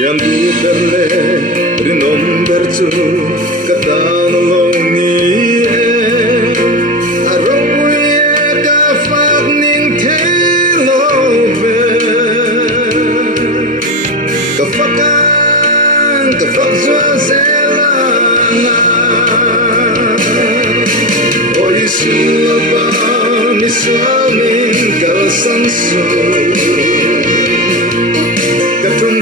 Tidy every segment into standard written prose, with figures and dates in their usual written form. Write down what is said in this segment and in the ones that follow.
Sian du perle rinomber tu katano ni aropuye ka fak ning thelo ve ka fakan ka fak zwa zela na o Yesu ba mi swami ka sansu ka tum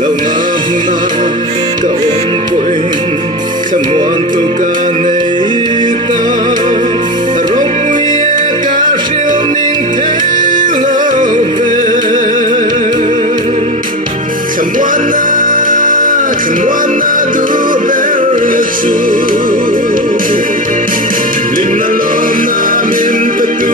lâu ngáp na ka ong poin khamuan tu ka nei ta ropuye ka shil ning the lo ve khamuan na du ber su lim na lo na min pa tu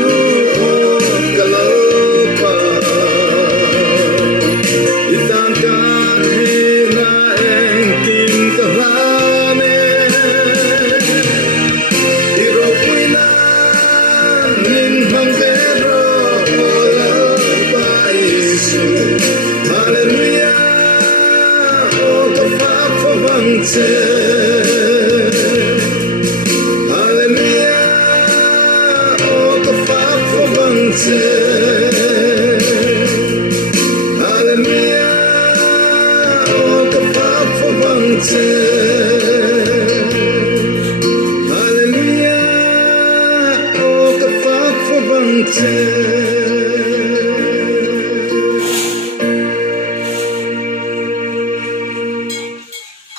Hallelujah, oh the far for vante. Hallelujah, oh the far for vante. Hallelujah, oh the far for vante.